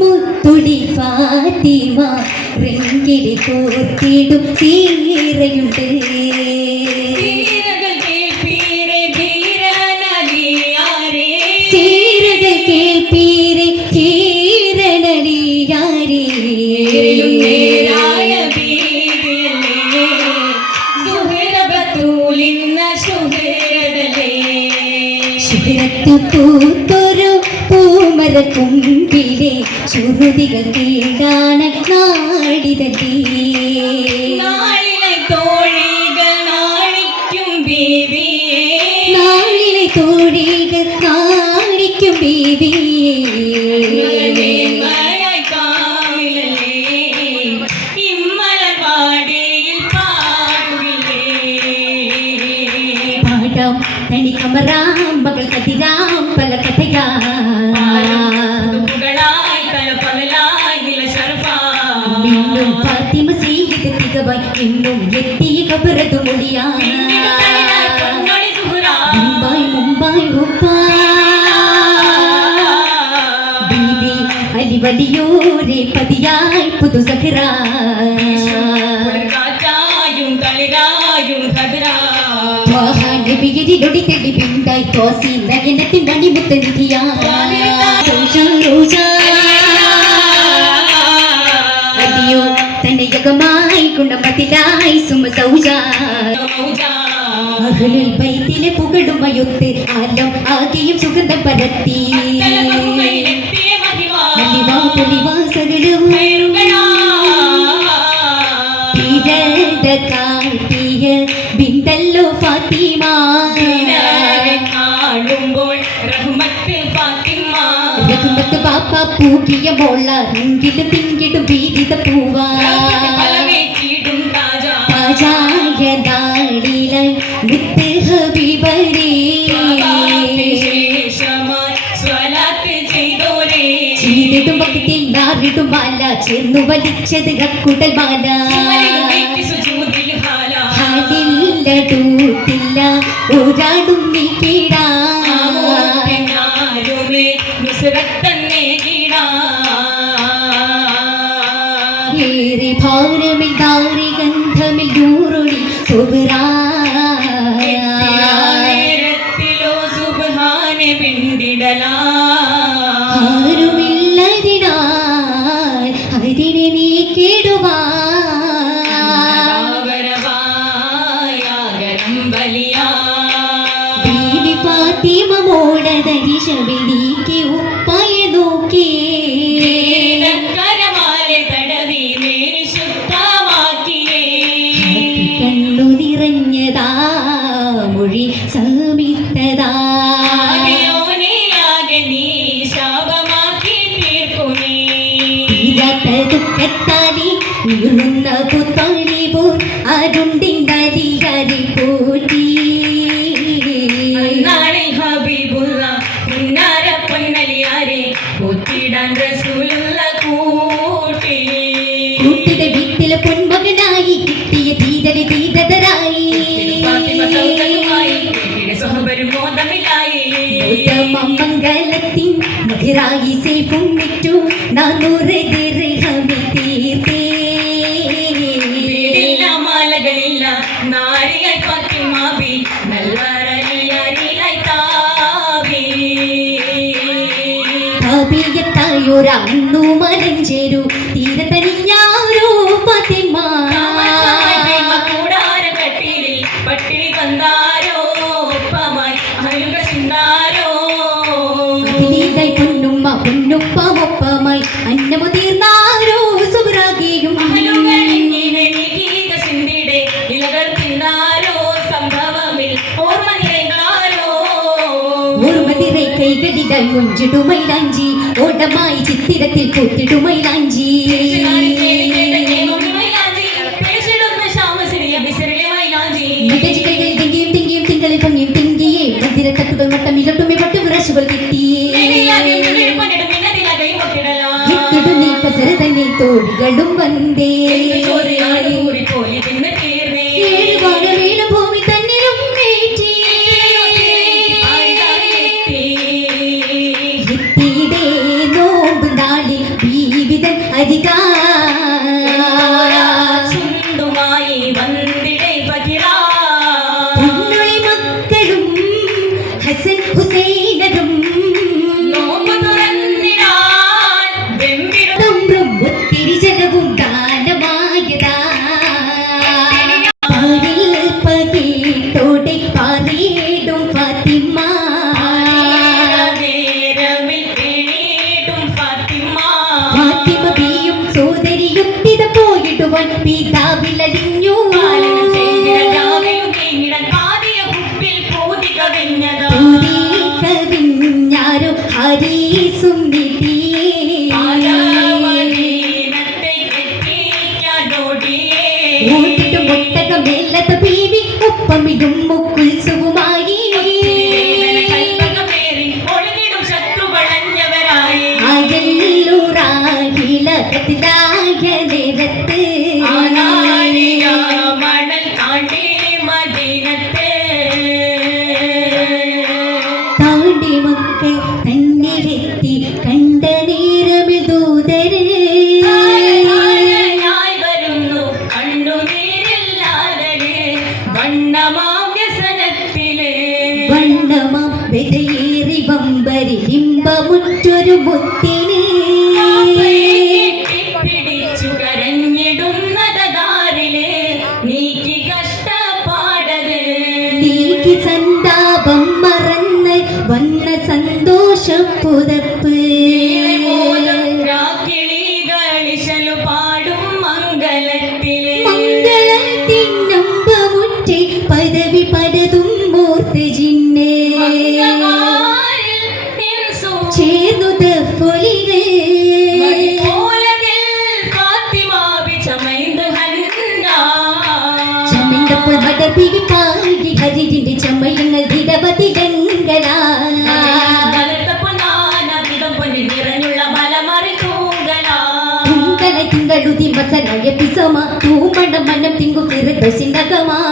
മുത്തുടി ഫാത്തിമ റിങ്കിടി കോർത്തിടും തീരയുണ്ട് സീരകൾ കേൾപ്പീരെ ധീരനടിയാരേ പൂത്തൊരു പൂമരക്കുമ്പിലെ ചുരുതികൾ കീഴാണ് നാടിതല്ലേ നാളിലെ തോഴികൾ നാണിക്കും ബീവിയെ നാളിലെ തോഴികൾ നാണിക്കും ബീവിയെ പാടാം തനിക്കമറാം മകൾ കതിരാം പല കഥയാ വീണ്ടും ഫാത്തിമ സീത തികവായി എന്നും എത്തിയ കബറതു മുടിയാ മുംബൈ മുംബൈ ബീവി അലി വലിയോരെ പതിയായി പുതു സഹറാ നബിയരിലൊടി തെളി പിണ്ടായി തോസി നയനത്തിൻ മണിമുത്തനിധിയാ അടിയോ തനയകമായി കുണ്ടമതിലായി സുമ സൗജ അഹ്ലുൽ ബൈത്തിലെ പുകടുമയൊത്ത് ആലം ആകെയും സുഗന്ധം പരത്തി ബിന്ദല്ലോ ഫാത്തിമ കാണുമ്പോൾ റഹ്മത്ത് ബാപ്പ പൂക്കിയ മോള റിങ്കിലും പിങ്കിടും പീരിത പൂവാ താജായ നാളിലായി മുത്ത് ഹബീബരേ ചെയ്തിടും ഭക്തിയിൽ നാറിടും മാല ചേർന്നു വലിച്ചത് കക്കുടൽ മാല ൂട്ടില്ല ഒരാടും നീ കീടാറി ഭാരമിൽ ദാരി ഗന്ധമിൽ ദൂറുടി സുബ്ഹാനെ പിണ്ടിടലാ ആരുമില്ലതിനാൽ അതിനെ നീ കേടുവാ ബീവി ഫാത്തിമ മോടതരിശവിൽ നീക്കി ഉപ്പായ നോക്കി കണ്ണു നിറഞ്ഞതാ മൊഴി സമിത്തതാ ദുഃഖത്താലി നീറുന്ന പുത്താലി പോൽ അരുണ്ടിണ്ടലിയരി പോറ്റി കൂട്ടിടെ വീട്ടിലെ പൊന്മകനായി കിട്ടിയ ധീരരി ധീരതരായി മംഗളത്തിൻ മധുരായി സേഫും വിറ്റു 400 ദിർഹമിൽ തീർത്തേ മാലകളില്ല നാരിയായി ഫാത്തിമാബി നൽവരലിയാരിലായി താബിയത്തായൊരന്നു മലഞ്ചേരു തീരത്തനിഞ്ഞാരോ ഫാത്തിമ കൂടാരക്കട്ടിലിൽ പട്ടിണി കണ്ടാരോ ഒപ്പമായി അഹലുക ചിന്താരോ പൊന്നുമ്മ പൊന്നുപ്പ ഒപ്പമായി അന്നമു തീർന്നാരോ സുബ്രാഗിയും കൈകളിടൽ മുഞ്ചിടുമൈലാഞ്ചി ഓടമായി ചിത്തിരത്തിൽ പൂത്തിടുമൈലാഞ്ചി തിങ്കളിൽ പൊങ്ങിയും തിങ്കിയേ മന്ദിരത്തട്ടുകൾ മട്ടമിലൊട്ടുമേ പട്ടു വിറശുകൾ കിട്ടിയേ കസര തന്നിൽ തോഴികളും വന്നേ ഭൂമി തന്നിലും പിതാവിലടിഞ്ഞു പാലനം ചെയ്തിട ജാവയും നീങ്ങിട കാതിയ ഹുബിൽ പൂതി കവിഞ്ഞതാ കവിഞ്ഞാരോ ഹരീസും നിധിയേ ഓട്ടിട്ടും ഒട്ടകമേലത ബീവി ഒപ്പമിടും മുക്കുത്സവുമായി അയല്ലൂറാകിലകത്തിലായ നേരത്ത് മണൽ താണ്ടി മദീനത്തെ താണ്ടി മക്കൾ തന്നിലെത്തി കണ്ട നേരമിൽ ദൂതര് വരുന്നു കണ്ണുനീരില്ലാതെ വണ്ണമാം വ്യസനത്തില് വണ്ണമാം വിതയേറി വമ്പരി ലിംബമുറ്റൊരു മുത്തിന് പിടിച്ചു കരഞ്ഞിടുന്നതാരില് നീക്കി കഷ്ടപ്പാടത് നീക്കി സന്താപം മറന്ന് വന്ന സന്തോഷം പുതപ്പ് കിളികളിശലു പാടും മംഗലത്തില് മംഗളത്തിനമ്പമുറ്റി പദവി പലതും മൂർത്ത് ജിന്നേ ചേർന്നു ദഫ്ഫൊലികൾ ചമൈന്തപ്പോൾ മടപ്പിൽ പാടി ഹരിജിന്റെ ചമയങ്ങൾ നിരവധിടങ്ങളാ തിങ്കളുതി മസനായ പിസമ തൂമണ മനം തിങ്കു ഫിറദോസിനകമാ